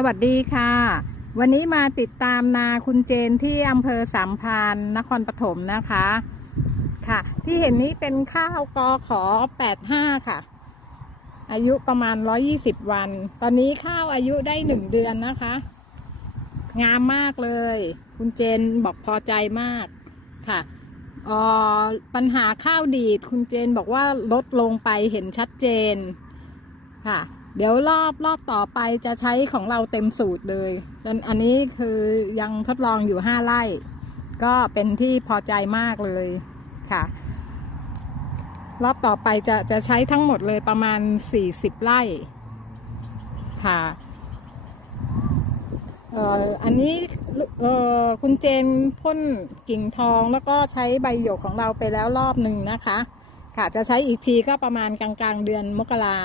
สวัสดีค่ะ วันนี้มาติดตามนาคุณเจนที่อำเภอสามพรานนครปฐมนะคะค่ะ ที่เห็นนี้เป็นข้าวกอขอ85ค่ะ อายุประมาณ120วัน ตอนนี้ข้าวอายุได้หนึ่งเดือนนะคะ งามมากเลย คุณเจนบอกพอใจมากค่ะออปัญหาข้าวดีด คุณเจนบอกว่าลดลงไปเห็นชัดเจนค่ะ เดี๋ยวรอบรอบต่อไปจะใช้ของเราเต็มสูตรเลยอันอันนี้คือยังทดลองอยู่ห้าไร่ ก็เป็นที่พอใจมากเลยค่ะ รอบต่อไปจะจะใช้ทั้งหมดเลยประมาณสี่สิบไร่ค่ะเอ่ออันนี้เอ่อคุณเจนพ่นกิ่งทองแล้วก็ใช้ใบหยกของเราไปแล้วรอบหนึ่งนะคะ ค่ะจะใช้อีกทีก็ประมาณกลางๆเดือนมกรา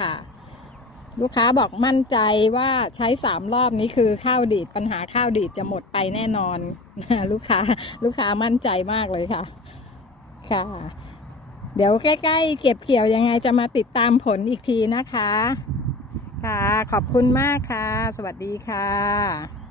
ค่ะ ลูกค้าบอกมั่นใจว่าใช้สามรอบนี้คือข้าวดีดปัญหาข้าวดีดจะหมดไปแน่นอน ลูกค้า ลูกค้ามั่นใจมากเลยค่ะ ค่ะ เดี๋ยวใกล้ๆเก็บเกี่ยวยังไงจะมาติดตามผลอีกทีนะคะ ค่ะ ขอบคุณมากค่ะ สวัสดีค่ะ